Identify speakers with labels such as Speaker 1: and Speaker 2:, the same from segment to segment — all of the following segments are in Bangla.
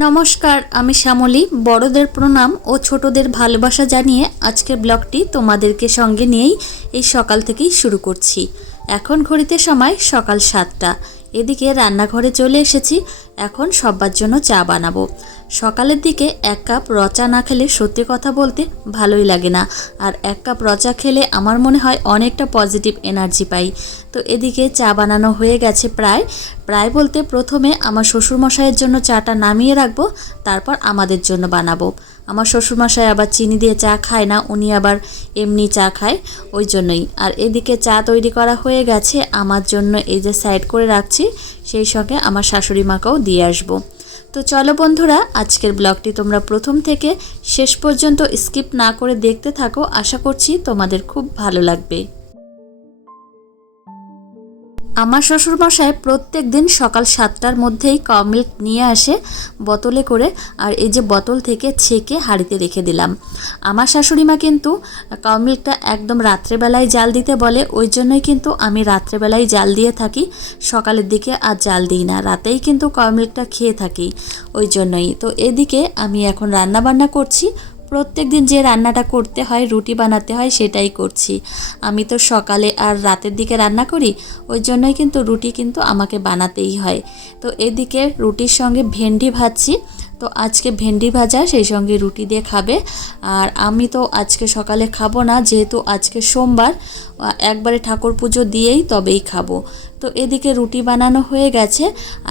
Speaker 1: নমস্কার, আমি শ্যামলী। বড়দের প্রণাম ও ছোটদের ভালোবাসা জানিয়ে আজকের ব্লগটি তোমাদেরকে সঙ্গে নিয়েই এই সকাল থেকেই শুরু করছি। এখন ঘড়িতে সময় সকাল সাতটা। এদিকে রান্নাঘরে চলে এসেছি। এখন সবার জন্য চা বানাবো। সকালের দিকে এক কাপ রচা না খেলে সত্যি কথা বলতে ভালোই লাগে না। আর এক কাপ রচা খেলে আমার মনে হয় অনেকটা পজিটিভ এনার্জি পাই। তো এদিকে চা বানানো হয়ে গেছে প্রায় প্রায় বলতে প্রথমে আমার শ্বশুরমশাইয়ের জন্য চাটা নামিয়ে রাখব, তারপর আমাদের জন্য বানাবো। আমার শ্বশুরমশাই আবার চিনি দিয়ে চা খায় না, উনি আবার এমনি চা খায় ওই জন্যই। আর এদিকে চা তৈরি করা হয়ে গেছে, আমার জন্য এই যে সাইড করে রাখছি, সেই সঙ্গে আমার শাশুড়ি মাকেও দিয়ে আসব। তো চলো বন্ধুরা, আজকের ব্লগটি তোমরা প্রথম থেকে শেষ পর্যন্ত স্কিপ না করে দেখতে থাকো, আশা করছি তোমাদের খুব ভালো লাগবে। আমার শ্বশুরমশাই প্রত্যেক দিন সকাল সাতটার মধ্যেই কাউ মিল্ক নিয়ে আসে বোতলে করে, আর এই যে বোতল থেকে ছেঁকে হাঁড়িতে রেখে দিলাম। আমার শাশুড়ি মা কিন্তু কাউ মিল্কটা একদম রাত্রেবেলায় জাল দিতে বলে, ওই জন্যই কিন্তু আমি রাত্রেবেলায় জাল দিয়ে থাকি, সকালের দিকে আর জাল দিই না, রাতেই কিন্তু কাউ মিল্কটা খেয়ে থাকি, ওই জন্যই। তো এদিকে আমি এখন রান্না বান্না করছি প্রত্যেক দিন যে রান্নাটা করতে হয়, রুটি বানাতে হয়, সেটাই করছি। আমি তো সকালে আর রাতের দিকে রান্না করি, ওই জন্যই কিন্তু রুটি কিন্তু আমাকে বানাতেই হয়। তো এদিকে রুটির সঙ্গে ভেন্ডি ভাজছি। তো আজকে ভেন্ডি ভাজা, সেই সঙ্গে রুটি দিয়ে খাবে। আর আমি তো আজকে সকালে খাব না, যেহেতু আজকে সোমবার একবারে ঠাকুর পুজো দিয়েই তবেই খাব। তো এদিকে রুটি বানানো হয়ে গেছে।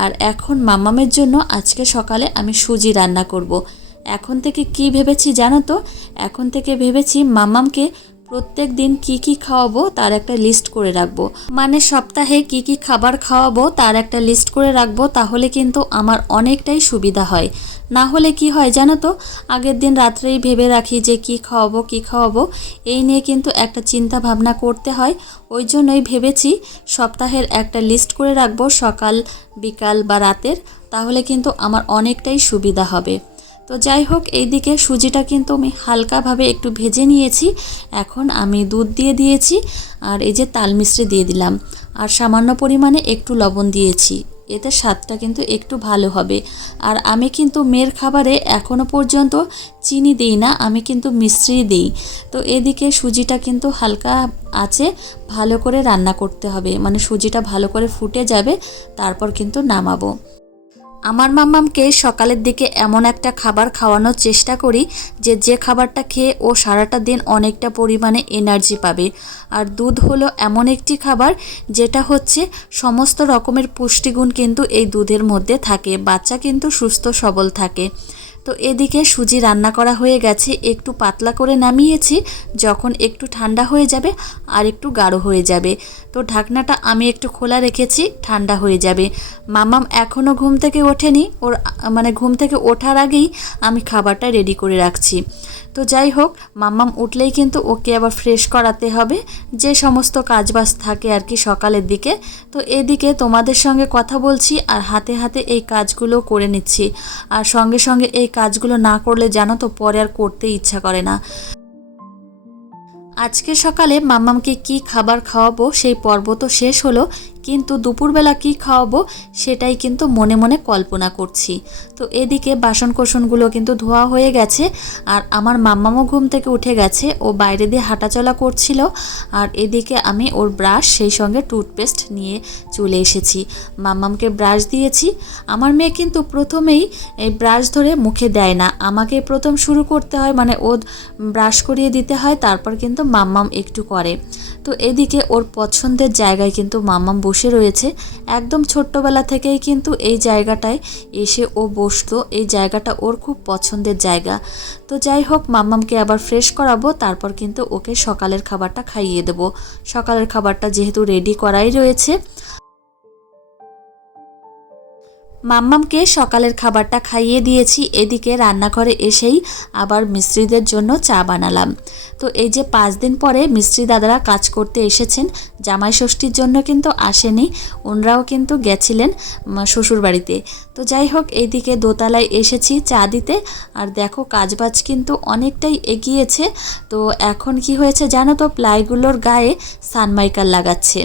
Speaker 1: আর এখন মামামের জন্য আজকে সকালে আমি সুজি রান্না করব। এখন থেকে কি ভেবেছি জানো তো? এখন থেকে ভেবেছি মামামকে প্রত্যেক দিন কি কি খাওয়াবো তার একটা লিস্ট করে রাখব। মানে সপ্তাহে কি কি খাবার খাওয়াবো তার একটা লিস্ট করে রাখব তাহলে কিন্তু আমার অনেকটাই সুবিধা হয়। না হলে কি হয় জানো তো? আগের দিন রাত্রেই ভেবে রাখি যে কি খাওয়াবো কি খাওয়াবো, এই নিয়ে কিন্তু একটা চিন্তা ভাবনা করতে হয়। ওই জন্যই ভেবেছি সপ্তাহের একটা লিস্ট করে রাখব সকাল, বিকাল বা রাতের, তাহলে কিন্তু আমার অনেকটাই সুবিধা হবে। তো যাই হোক, এইদিকে সুজিটা কিন্তু আমি হালকাভাবে একটু ভেজে নিয়েছি। এখন আমি দুধ দিয়ে দিয়েছি আর এই যে তাল মিশ্রি দিয়ে দিলাম। আর সামান্য পরিমাণে একটু লবণ দিয়েছি। এতে স্বাদটা কিন্তু একটু ভালো হবে। আর আমি কিন্তু মেয়ের খাবারে এখনও পর্যন্ত চিনি দিই না, আমি কিন্তু মিশ্রি দিই। তো এদিকে সুজিটা কিন্তু হালকা আছে, ভালো করে রান্না করতে হবে। মানে সুজিটা ভালো করে ফুটে যাবে, তারপর কিন্তু নামাবো। আমার মাম্মামকে সকালের দিকে এমন একটা খাবার খাওয়ানোর চেষ্টা করি যে যে খাবারটা খেয়ে ও সারাটা দিন অনেকটা পরিমাণে এনার্জি পাবে। আর দুধ হলো এমন একটি খাবার যেটা হচ্ছে সমস্ত রকমের পুষ্টিগুণ কিন্তু এই দুধের মধ্যে থাকে। বাচ্চা কিন্তু সুস্থ সবল থাকে। তো এদিকে সুজি রান্না করা হয়ে গেছে, একটু পাতলা করে নামিয়েছি, যখন একটু ঠান্ডা হয়ে যাবে আর একটু গাঢ় হয়ে যাবে। তো ঢাকনাটা আমি একটু খোলা রেখেছি, ঠান্ডা হয়ে যাবে। মামাম এখনও ঘুম থেকে ওঠেনি, ওর মানে ঘুম থেকে ওঠার আগেই আমি খাবারটা রেডি করে রাখছি। তো যাই হোক, মাম্মাম উঠলেই কিন্তু ওকে আবার ফ্রেশ করাতে হবে। যে সমস্ত কাজবাজ থাকে আর কি সকালের দিকে। তো এদিকে তোমাদের সঙ্গে কথা বলছি আর হাতে হাতে এই কাজগুলো করে নিচ্ছি। আর সঙ্গে সঙ্গে এই কাজগুলো না করলে জানো তো পরে আর করতে ইচ্ছা করে না। আজকে সকালে মাম্মামকে কি খাবার খাওয়াবো সেই পর্ব তো শেষ হলো। কিন্তু দুপুরবেলা কি খাওয়াবো সেটাই কিন্তু মনে মনে কল্পনা করছি। তো এদিকে বাসন কোসনগুলো কিন্তু ধোয়া হয়ে গেছে আর আমার মাম্মামও ঘুম থেকে উঠে গেছে, ও বাইরে দিয়ে হাঁটাচলা করছিল আর এদিকে আমি ওর ব্রাশ সেই সঙ্গে টুথপেস্ট নিয়ে চলে এসেছি। মাম্মামকে ব্রাশ দিয়েছি। আমার মেয়ে কিন্তু প্রথমেই এই ব্রাশ ধরে মুখে দেয় না। আমাকে প্রথম শুরু করতে হয় মানে ও ব্রাশ করিয়ে দিতে হয়, তারপর কিন্তু মাম্মাম একটু করে। তো এদিকে ওর পছন্দের জায়গায় কিন্তু মাম্মাম বসে রয়েছে। একদম ছোট্টবেলা থেকেই কিন্তু এই জায়গাটায় এসে ও বসতো। এই জায়গাটা ওর খুব পছন্দের জায়গা। তো যাই হোক, মাম্মামকে আবার ফ্রেশ করাবো, তারপর কিন্তু ওকে সকালের খাবারটা খাইয়ে দেবো। সকালের খাবারটা যেহেতু রেডি করাই রয়েছে। মাম্মামকে সকালের খাবারটা খাইয়ে দিয়েছি, এদিকে রান্নাঘরে এসেই আবার মিস্ত্রিদের জন্য চা বানালাম। তো এই যে পাঁচ দিন পরে মিস্ত্রি দাদারা কাজ করতে এসেছেন জামাই ষষ্ঠীর জন্য কিন্তু আসেনি, ওনরাও কিন্তু গেছিলেন শ্বশুরবাড়িতে। তো তো যাই হোক, এইদিকে দোতলায় এসেছি চা দিতে। আর দেখো, কাজবাজ কিন্তু অনেকটাই এগিয়েছে। তো এখন কি হয়েছে জানো তো? প্লাইগুলোর গায়ে সানমাইকার লাগাচ্ছে।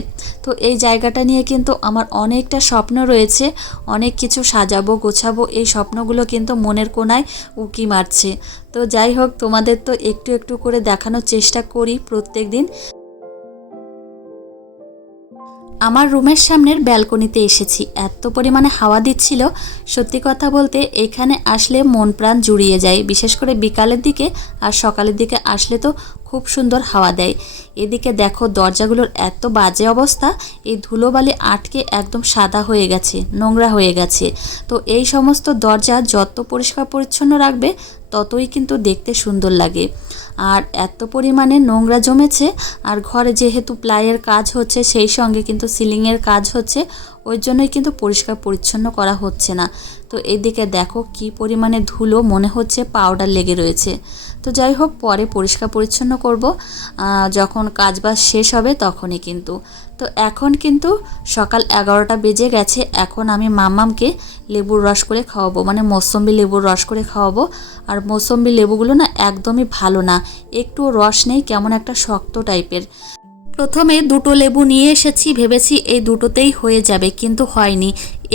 Speaker 1: তো এই জায়গাটা নিয়ে কিন্তু আমার অনেকটা স্বপ্ন রয়েছে। অনেক কিছু সাজাবো, গোছাবো, এই স্বপ্নগুলো কিন্তু মনের কোনায় উকি মারছে। তো যাই হোক, তোমাদের তো একটু একটু করে দেখানোর চেষ্টা করি প্রত্যেক দিন আমার রুমের সামনের ব্যালকনিতে এসেছি। এত পরিমাণে হাওয়া দিচ্ছিল, সত্যি কথা বলতে এখানে আসলে মন প্রাণ জুড়িয়ে যায়। বিশেষ করে বিকালের দিকে আর সকালের দিকে আসলে তো খুব সুন্দর হাওয়া দেয়। এদিকে দেখো দরজাগুলোর এত বাজে অবস্থা, এই ধুলোবালি আটকে একদম সাদা হয়ে গেছে, নোংরা হয়ে গেছে। তো এই সমস্ত দরজা যত পরিষ্কার পরিচ্ছন্ন রাখবে, ততই কিন্তু দেখতে সুন্দর লাগে। আর এত পরিমাণে নোংরা জমেছে, আর ঘরে যেহেতু প্লাইয়ের কাজ হচ্ছে, সেই সঙ্গে কিন্তু সিলিংয়ের কাজ হচ্ছে, ওই জন্যই কিন্তু পরিষ্কার পরিচ্ছন্ন করা হচ্ছে না। তো এদিকে দেখো কি পরিমাণে ধুলো মনে হচ্ছে পাউডার লেগে রয়েছে। তো যাই হোক, পরে পরিষ্কার পরিচ্ছন্ন করব। যখন কাজবাজ শেষ হবে তখনই কিন্তু। তো এখন কিন্তু সকাল এগারোটা বেজে গেছে, এখন আমি মামামকে লেবুর রস করে খাওয়াবো মানে মৌসম্বি লেবুর রস করে খাওয়াবো। আর মৌসম্বি লেবুগুলো না একদমই ভালো না একটুও রস নেই, কেমন একটা শক্ত টাইপের। প্রথমে দুটো লেবু নিয়ে এসেছি, ভেবেছি এই দুটোতেই হয়ে যাবে, কিন্তু হয়নি।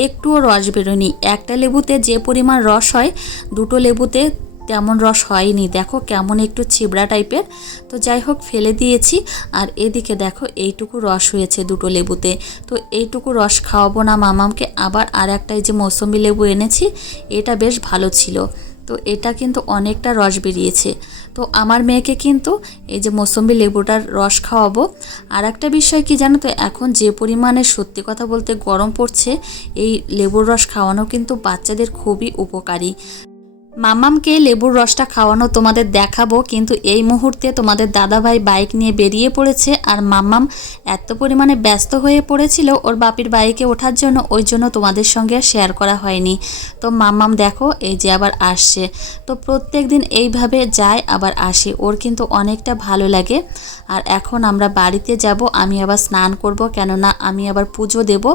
Speaker 1: একটুও রস বেরোয়নি। একটা লেবুতে যে পরিমাণ রস হয়, দুটো লেবুতে তেমন রস হয়নি। দেখো কেমন একটু ছিবড়া টাইপের। তো যাই হোক, ফেলে দিয়েছি। আর এদিকে দেখো এইটুকু রস হয়েছে দুটো লেবুতে। তো এইটুকু রস খাওয়াবো না মামামকে। আবার আর একটা এই যে মৌসুমি লেবু এনেছি, এটা বেশ ভালো ছিল। তো এটা কিন্তু অনেকটা রস বেরিয়েছে। তো আমার মেয়েকে কিন্তু এই যে মৌসুম্বি লেবুটার রস খাওয়াবো। আর একটা বিষয় কি জানো তো, এখন যে পরিমাণে সত্যি কথা বলতে গরম পড়ছে, এই লেবুর রস খাওয়ানো কিন্তু বাচ্চাদের খুবই উপকারী। মামামকে লেবুর রসটা খাওয়ানো তোমাদের দেখাবো, কিন্তু এই মুহূর্তে তোমাদের দাদাভাই বাইক নিয়ে বেরিয়ে পড়েছে আর মাম্মাম এত পরিমাণে ব্যস্ত হয়ে পড়েছিল ওর বাপির বাইকে ওঠার জন্য, ওই জন্য তোমাদের সঙ্গে শেয়ার করা হয়নি। তো মাম্মাম দেখো, এই যে আবার আসছে। তো প্রত্যেক দিন এইভাবে যায়, আবার আসে। ওর কিন্তু অনেকটা ভালো লাগে। আর এখন আমরা বাড়িতে যাব, আমি আবার স্নান করব, কেননা আমি আবার পুজো দেব,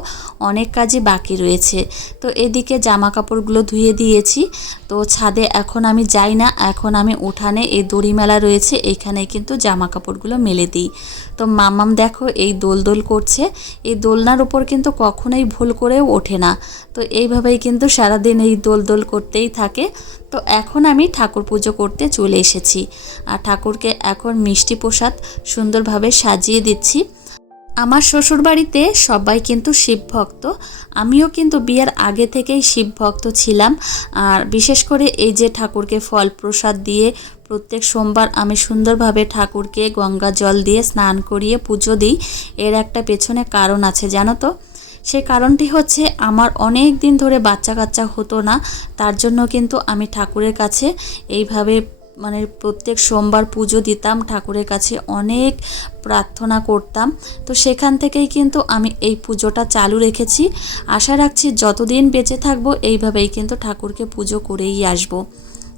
Speaker 1: অনেক কাজই বাকি রয়েছে। তো এদিকে জামা কাপড়গুলো ধুয়ে দিয়েছি। তো ছাদে এখন আমি যাই না, এখন আমি উঠানে এই দড়ি মেলা রয়েছে এইখানে কিন্তু জামা কাপড়গুলো মেলে দিই। তো মামাম দেখো এই দোল দোল করছে, এই দোলনার উপর কিন্তু কখনোই ভুল করেও ওঠে না। তো এইভাবেই কিন্তু সারাদিন এই দোল দোল করতেই থাকে। তো এখন আমি ঠাকুর পুজো করতে চলে এসেছি। আর ঠাকুরকে এখন মিষ্টি প্রসাদ সুন্দরভাবে সাজিয়ে দিচ্ছি। আমার শ্বশুরবাড়িতে সবাই কিন্তু শিব ভক্ত আমিও কিন্তু বিয়ের আগে থেকেই শিব ভক্ত ছিলাম। আর বিশেষ করে এই যে ঠাকুরকে ফল প্রসাদ দিয়ে প্রত্যেক সোমবার আমি সুন্দরভাবে ঠাকুরকে গঙ্গা জল দিয়ে স্নান করিয়ে পুজো দিই, এর একটা পেছনে কারণ আছে, জানো তো? সে কারণটি হচ্ছে আমার অনেক দিন ধরে বাচ্চা কাচ্চা হতো না, তার জন্য কিন্তু আমি ঠাকুরের কাছে এইভাবে মানে প্রত্যেক সোমবার পুজো দিতাম, ঠাকুরের কাছে অনেক প্রার্থনা করতাম। তো সেখান থেকেই কিন্তু আমি এই পুজোটা চালু রেখেছি। আশা রাখছি যতদিন বেঁচে থাকব, এইভাবেই কিন্তু ঠাকুরকে পুজো করেই আসব।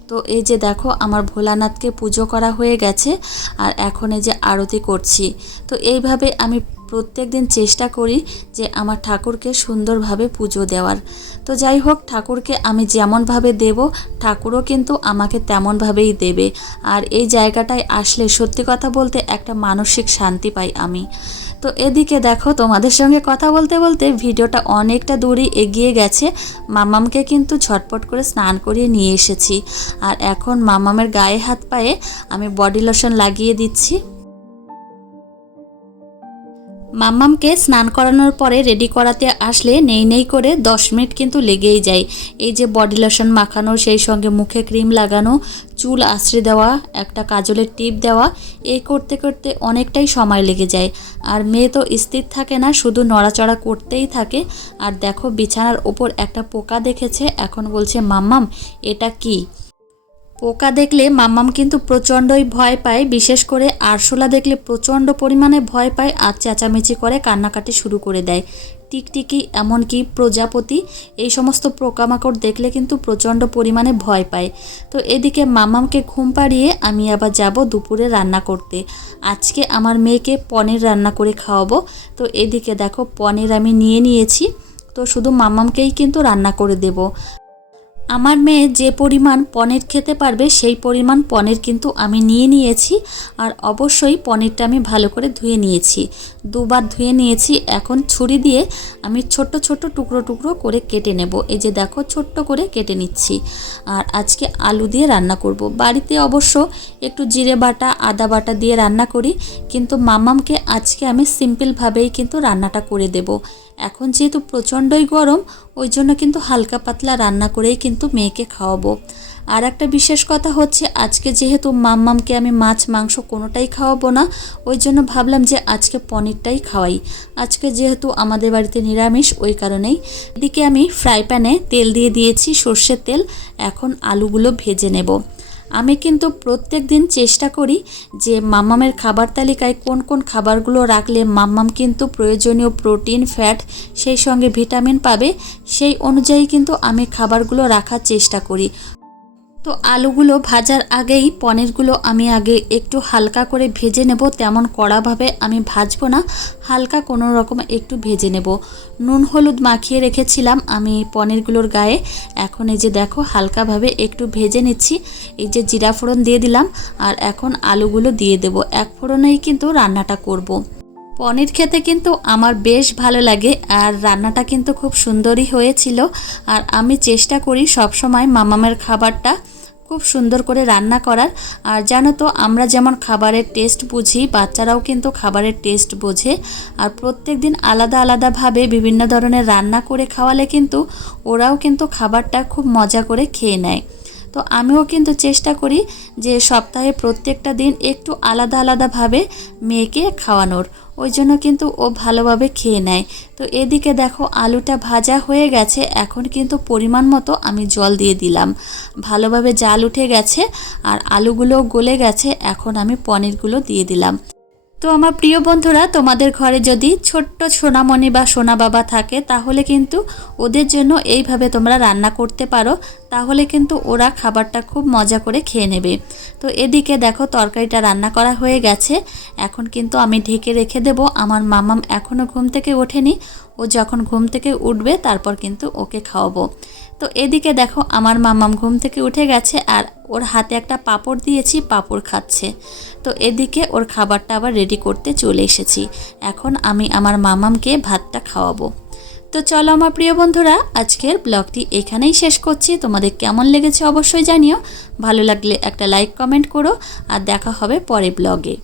Speaker 1: তো এই যে দেখো, আমার ভোলানাথকে পুজো করা হয়ে গেছে আর এখন এই যে আরতি করছি। তো এইভাবে আমি প্রত্যেক দিন চেষ্টা করি যে আমার ঠাকুরকে সুন্দরভাবে পুজো দেওয়ার। তো যাই হোক, ঠাকুরকে আমি যেমনভাবে দেব, ঠাকুরও কিন্তু আমাকে তেমনভাবেই দেবে। আর এই জায়গাটায় আসলে সত্যি কথা বলতে একটা মানসিক শান্তি পাই আমি। তো এদিকে দেখো, তোমাদের সঙ্গে কথা বলতে বলতে ভিডিওটা অনেকটা দূরে এগিয়ে গেছে। মামামকে কিন্তু ঝটপট করে স্নান করিয়ে নিয়ে এসেছি। আর এখন মামামের গায়ে হাত পায়ে আমি বডি লোশন লাগিয়ে দিচ্ছি। মাম্মামকে স্নান করানোর পরে রেডি করাতে আসলে নেই নেই করে দশ মিনিট কিন্তু লেগেই যায়। এই যে বডি লোশন মাখানো, সেই সঙ্গে মুখে ক্রিম লাগানো, চুল আশ্রে দেওয়া, একটা কাজলের টিপ দেওয়া, এই করতে করতে অনেকটাই সময় লেগে যায়। আর মেয়ে তো স্থির থাকে না, শুধু নড়াচড়া করতেই থাকে। আর দেখো বিছানার ওপর একটা পোকা দেখেছে, এখন বলছে, মাম্মাম, এটা কি? পোকা দেখলে মাম্মাম কিন্তু প্রচণ্ডই ভয় পায়, বিশেষ করে আরশোলা দেখলে প্রচণ্ড পরিমাণে ভয় পায় আর চেঁচামেচি করে কান্নাকাটি শুরু করে দেয়। টিকটিকি এমনকি প্রজাপতি এই সমস্ত পোকামাকড় দেখলে কিন্তু প্রচণ্ড পরিমাণে ভয় পায়। তো এদিকে মামামকে ঘুম পাড়িয়ে আমি আবার যাব দুপুরে রান্না করতে। আজকে আমার মেয়েকে পনির রান্না করে খাওয়াবো। তো এদিকে দেখো, পনির আমি নিয়ে নিয়েছি। তো শুধু মাম্মামকেই কিন্তু রান্না করে দেব। আমার মেয়ে যে পরিমাণ পনির খেতে পারবে, সেই পরিমাণ পনির কিন্তু আমি নিয়ে নিয়েছি আর অবশ্যই পনিরটা আমি ভালো করে ধুয়ে নিয়েছি। দুবার ধুয়ে নিয়েছি, এখন ছুরি দিয়ে আমি ছোট্ট ছোট্ট টুকরো টুকরো করে কেটে নেব। এই যে দেখো, ছোট্ট করে কেটে নিচ্ছি। আর আজকে আলু দিয়ে রান্না করব। বাড়িতে অবশ্য একটু জিরে বাটা, আদা বাটা দিয়ে রান্না করি, কিন্তু মামামকে আজকে আমি সিম্পলভাবেই কিন্তু রান্নাটা করে দেব। এখন যেহেতু প্রচণ্ডই গরম, ওই জন্য কিন্তু হালকা পাতলা রান্না করেই কিন্তু মেয়েকে খাওয়াবো। আর একটা বিশেষ কথা হচ্ছে, আজকে যেহেতু মাম্মামকে আমি মাছ, মাংস কোনোটাই খাওয়াবো না, ওই জন্য ভাবলাম যে আজকে পনিরটাই খাওয়াই। আজকে যেহেতু আমাদের বাড়িতে নিরামিষ, ওই কারণেই। এদিকে আমি ফ্রাই প্যানে তেল দিয়ে দিয়েছি সর্ষের তেল, এখন আলুগুলো ভেজে নেব। আমি কিন্তু প্রত্যেক দিন চেষ্টা করি যে মাম্মামের খাবার তালিকায় কোন কোন খাবারগুলো রাখলে মাম্মাম কিন্তু প্রয়োজনীয় প্রোটিন, ফ্যাট, সেই সঙ্গে ভিটামিন পাবে। সেই অনুযায়ী কিন্তু আমি খাবারগুলো রাখার চেষ্টা করি। তো আলুগুলো ভাজার আগেই পনিরগুলো আমি আগে একটু হালকা করে ভেজে নেব। তেমন কড়াভাবে আমি ভাজবো না। হালকা কোনো রকম একটু ভেজে নেব। নুন হলুদ মাখিয়ে রেখেছিলাম আমি পনিরগুলোর গায়ে। এখন এই যে দেখো, হালকাভাবে একটু ভেজে নিচ্ছি। এই যে জিরা ফোড়ন দিয়ে দিলাম আর এখন আলুগুলো দিয়ে দেব। এক ফোড়নেই কিন্তু রান্নাটা করব। পনির খেতে কিন্তু আমার বেশ ভালো লাগে আর রান্নাটা কিন্তু খুব সুন্দরই হয়েছিল। আর আমি চেষ্টা করি সবসময় মামামের খাবারটা খুব সুন্দর করে রান্না করার। আর জানো তো, আমরা যেমন খাবারের টেস্ট বুঝি, বাচ্চারাও কিন্তু খাবারের টেস্ট বোঝে। আর প্রত্যেক দিন আলাদা আলাদাভাবে বিভিন্ন ধরনের রান্না করে খাওয়ালে কিন্তু ওরাও কিন্তু খাবারটা খুব মজা করে খেয়ে নেয়। তো আমিও কিন্তু চেষ্টা করি যে সপ্তাহে প্রত্যেকটা দিন একটু আলাদা আলাদাভাবে মেয়েকে খাওয়ানোর। ওই জন্য কিন্তু ও ভালোভাবে খেয়ে নেয়। তো এদিকে দেখো আলুটা ভাজা হয়ে গেছে। এখন কিন্তু পরিমাণ মতো আমি জল দিয়ে দিলাম। ভালোভাবে জাল উঠে গেছে আর আলুগুলো গলে গেছে। এখন আমি পনিরগুলো দিয়ে দিলাম। তো আমার প্রিয় বন্ধুরা, তোমাদের ঘরে যদি ছোট্ট সোনামণি বা সোনা বাবা থাকে, তাহলে কিন্তু ওদের জন্য এইভাবে তোমরা রান্না করতে পারো। তাহলে কিন্তু ওরা খাবারটা খুব মজা করে খেয়ে নেবে। তো এদিকে দেখো, তরকারিটা রান্না করা হয়ে গেছে। এখন কিন্তু আমি ঢেকে রেখে দেব। আমার মামাম এখনও ঘুম থেকে ওঠেনি। ও যখন ঘুম থেকে উঠবে, তারপর কিন্তু ওকে খাওয়াবো। তো এদিকে দেখো, আমার মামাম ঘুম থেকে উঠে গেছে আর ওর হাতে একটা পাপড় দিয়েছি, পাপড় খাচ্ছে। তো এদিকে ওর খাবারটা আবার রেডি করতে চলে এসেছি। এখন আমি আমার মামামকে ভাতটা খাওয়াবো। তো চলো আমার প্রিয় বন্ধুরা, আজকের ব্লগটি এখানেই শেষ করছি। তোমাদের কেমন লেগেছে অবশ্যই জানিও। ভালো লাগলে একটা লাইক কমেন্ট করো। আর দেখা হবে পরে ব্লগে।